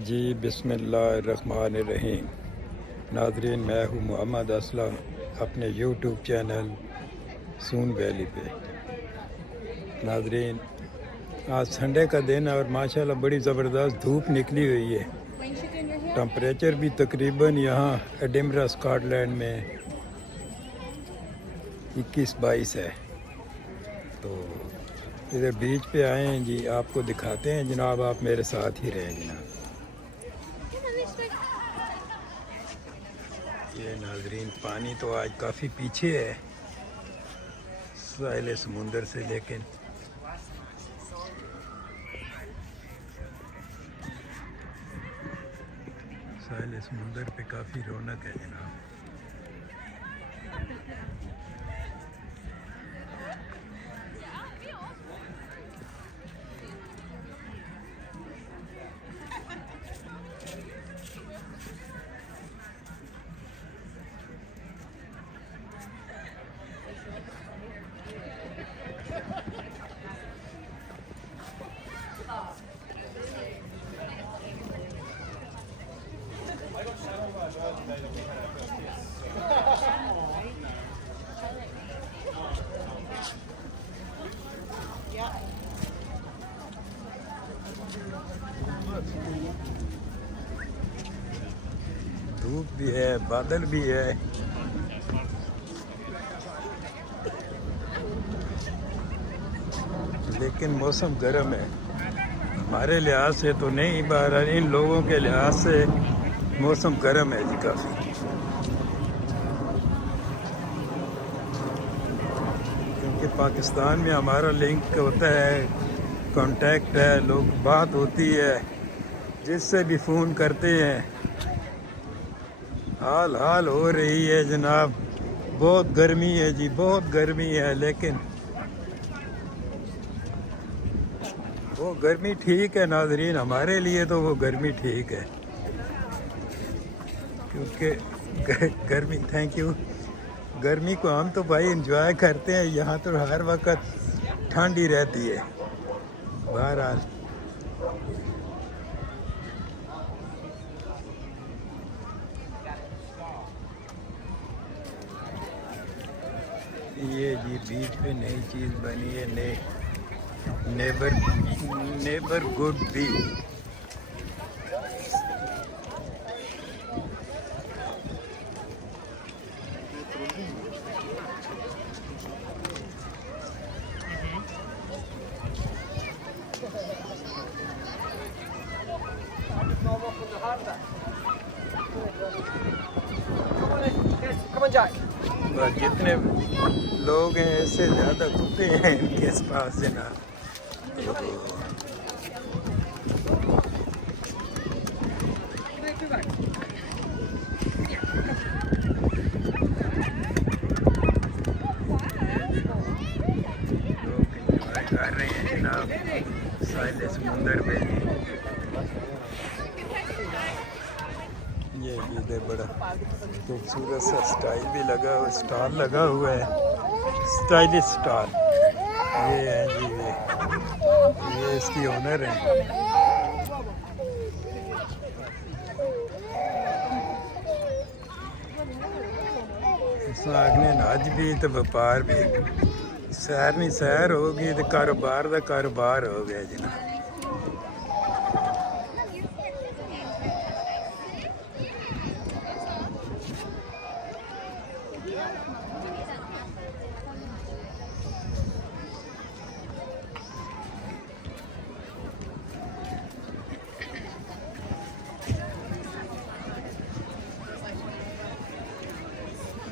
जी बिस्मिल्लाहिर्रहमानिर्रहीम। नाज़रीन, मैं हूँ मोहम्मद असलम अपने यूट्यूब चैनल सून वैली पे। नाज़रीन, आज संडे का दिन है और माशाल्लाह बड़ी ज़बरदस्त धूप निकली हुई है। टेम्परेचर भी तकरीबन यहाँ एडिनबरा स्कॉटलैंड में 21-22 है। तो इधर बीच पे आए हैं जी, आपको दिखाते हैं जनाब, आप मेरे साथ ही रहें जनाब। ये नाजरीन, पानी तो आज काफ़ी पीछे है साहिल समुंदर से, लेकिन साहिल समुंदर पे काफ़ी रौनक है जनाब। धूप भी है, बादल भी है, लेकिन मौसम गर्म है। हमारे लिहाज से तो नहीं, बहरहाल इन लोगों के लिहाज से मौसम गर्म है जी काफ़ी। क्योंकि पाकिस्तान में हमारा लिंक होता है, कांटेक्ट है, लोग बात होती है, जिससे भी फ़ोन करते हैं हाल हो रही है जनाब। बहुत गर्मी है जी, बहुत गर्मी है, लेकिन वो गर्मी ठीक है नाजरीन, हमारे लिए तो वो गर्मी ठीक है। क्योंकि गर्मी, थैंक यू, गर्मी को हम तो भाई एंजॉय करते हैं। यहाँ तो हर वक्त ठंड ही रहती है। बहरहाल ये जी बीच पे नई चीज़ बनी है, नेबर गुड बीच। जितने लोग हैं इससे ज़्यादा कुत्ते हैं इनके पास जनाब। लोग एंजॉय कर रहे हैं जनाब साहिल समुंदर पे। ये इधर बड़ा खूबसूरत सा स्टाइल भी लगा हुआ, स्टॉल लगा हुआ है, स्टाइलिश स्टॉल। ये है जी, ये इसकी ओनर है। इसमें आगने नाज भी तो व्यापार भी, सैर नहीं सैर होगी तो कारोबार का कारोबार हो गया जनाब।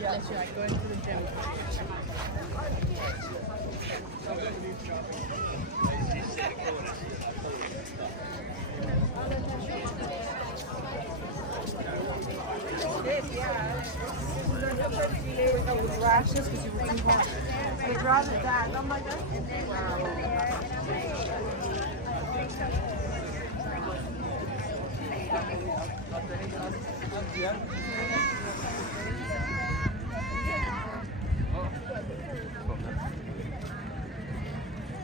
That's right, going to the gym. With rashes because you were too hot. I'd rather that. Oh my God.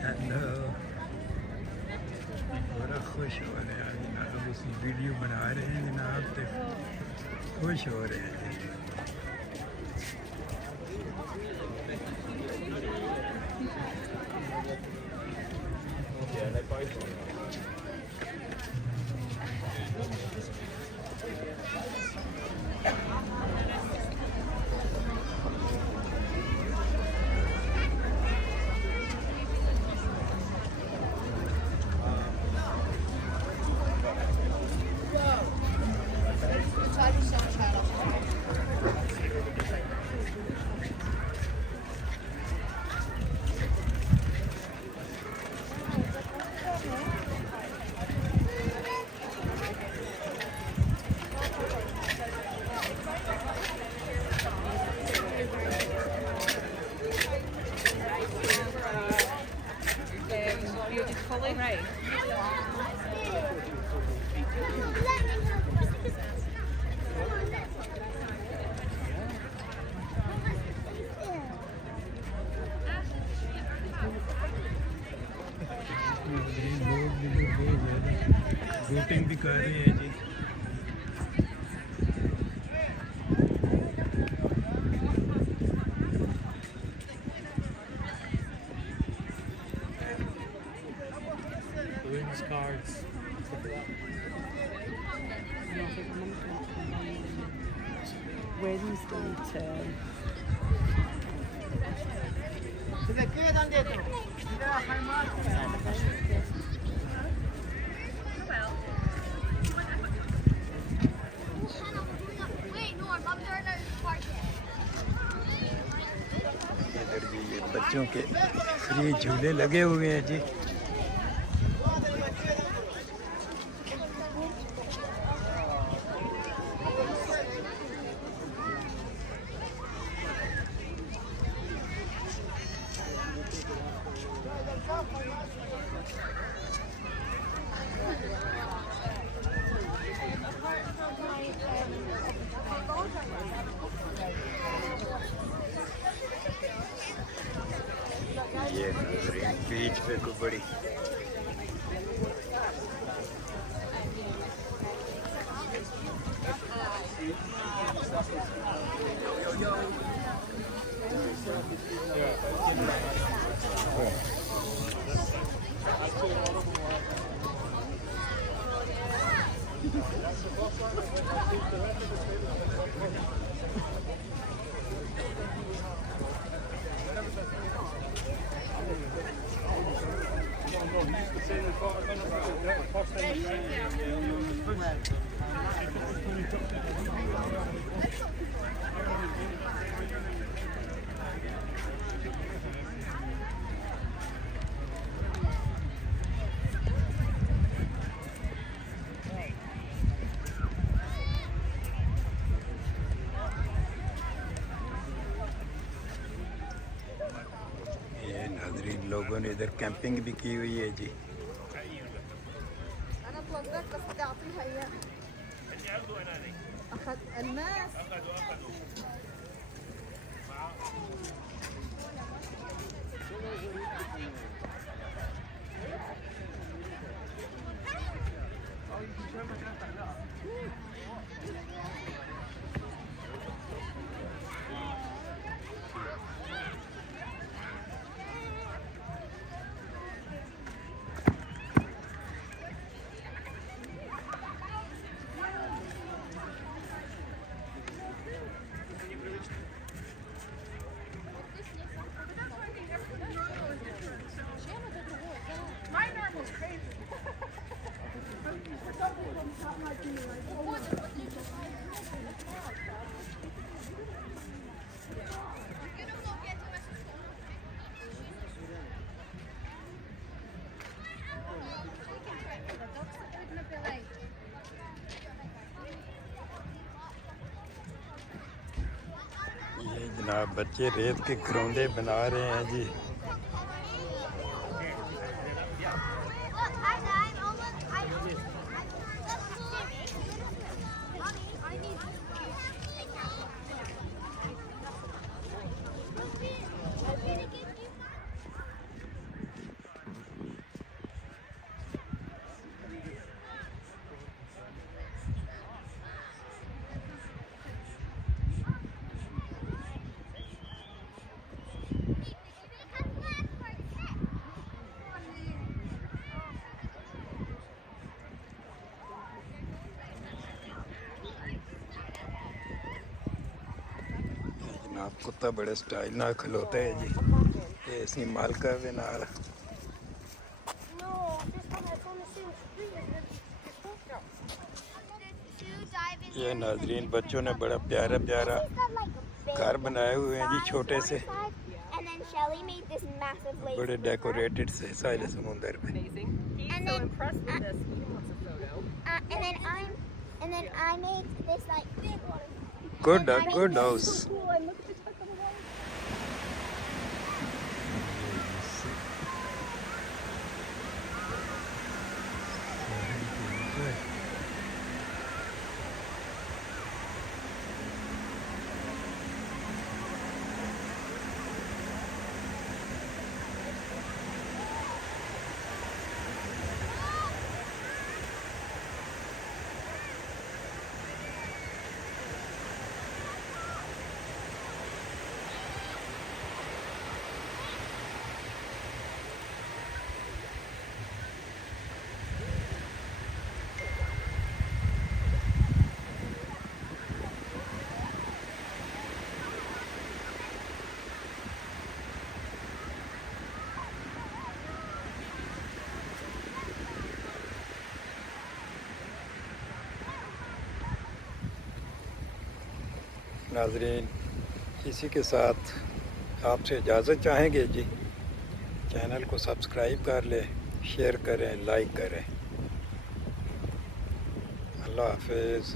Hello, बड़ा खुश हो रहे हैं आज। ਅਸੀਂ ਵੀਡੀਓ ਬਣਾ ਰਹੇ ਹਾਂ ਜਨਾਬ ਤੇ ਖੁਸ਼ ਹੋ ਰਹੇ ਹਾਂ ਜੀ Beautifully. Right. बोटिंग भी कर रहे हैं जी Wins cards. Wednesday. Wait, no, I'm up there in the park. इधर भी ये बच्चों के फ्री झूले लगे हुए हैं जी ये बीच पे को बड़ी ये नाजरीन लोगों ने इधर कैंपिंग भी की हुई है जी أنا اتوضأت بس بدي أعطيها إياه. أخذ الماس. My normal's crazy. ये जनाब बच्चे रेत के घरौंदे बना रहे हैं जी जनाब कुत्ता बड़े स्टाइल नाल खलोता है जी। ये इसकी मालका दे नाल No, this one that's on the same street as the football. Two dive in. ये नाजरीन बच्चों ने बड़ा प्यारा प्यारा She's got like a big घर बनाए हुए हैं जी size छोटे one से, side, and then Shelly made this massive lake. बड़े डेकोरेटेड से साहिल समुंदर में। Amazing. He's And so then- impressed with this. He wants a photo. And then I made this like big one. Good good house. Cool. And look at the tuck on the water. नाजरीन इसी के साथ आपसे इजाज़त चाहेंगे जी। Channel को subscribe कर लें, शेयर करें, लाइक करें। अल्लाह हाफिज़।